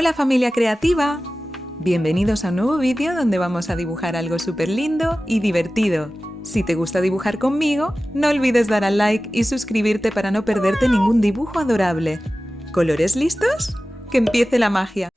Hola familia creativa, bienvenidos a un nuevo vídeo donde vamos a dibujar algo súper lindo y divertido. Si te gusta dibujar conmigo, no olvides dar al like y suscribirte para no perderte ningún dibujo adorable. ¿Colores listos? ¡Que empiece la magia!